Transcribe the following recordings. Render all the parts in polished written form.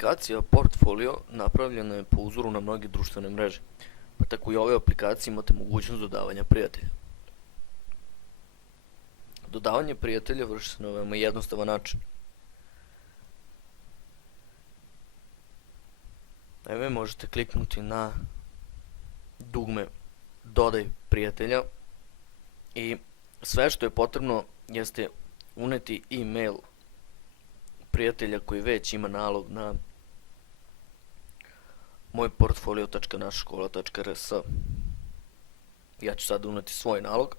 Aplikacija Portfolio napravljena je po uzoru na mnoge društvene mreže, pa tako i u ovoj aplikaciji imate mogućnost dodavanja prijatelja. Dodavanje prijatelja vrši se na veoma jednostavan način. Naime, možete kliknuti na dugme Dodaj prijatelja i sve što je potrebno jeste uneti e-mail prijatelja koji već ima nalog na mojportfolio.našškola.rs. Ja ću sada uneti svoj nalog,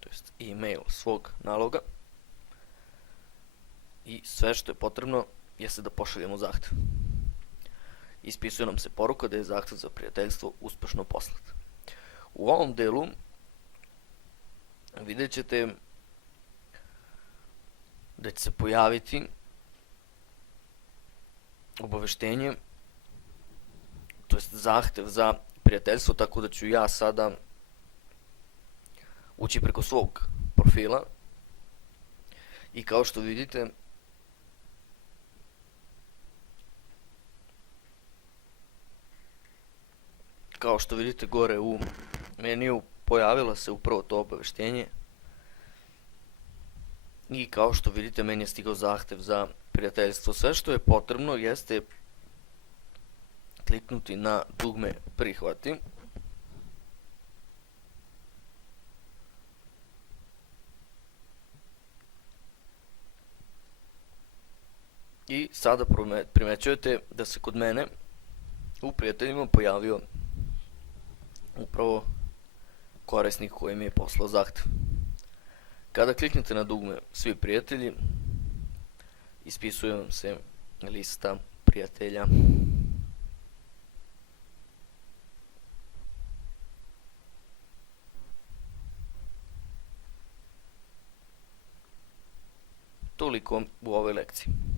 to jest e-mail svog naloga, i sve što je potrebno jeste da pošaljemo zahtev. Ispisuje nam se poruka da je zahtev za prijateljstvo uspešno poslat. U ovom delu vidjet ćete da će se pojaviti obaveštenje, to jest zahtev za prijateljstvo, tako da ću ja sada ući preko svog profila i kao što vidite gore u meniju pojavilo se upravo to obaveštenje i kao što vidite meni je stigao zahtev za prijateljstvo. Sve što je potrebno jeste kliknuti na dugme prihvati i sada primećujete da se kod mene u prijateljima pojavio upravo korisnik koji mi je poslao zahtev. Kada kliknete na dugme Svi prijatelji, ispisuje vam se lista prijatelja. Toliko u ovoj lekciji.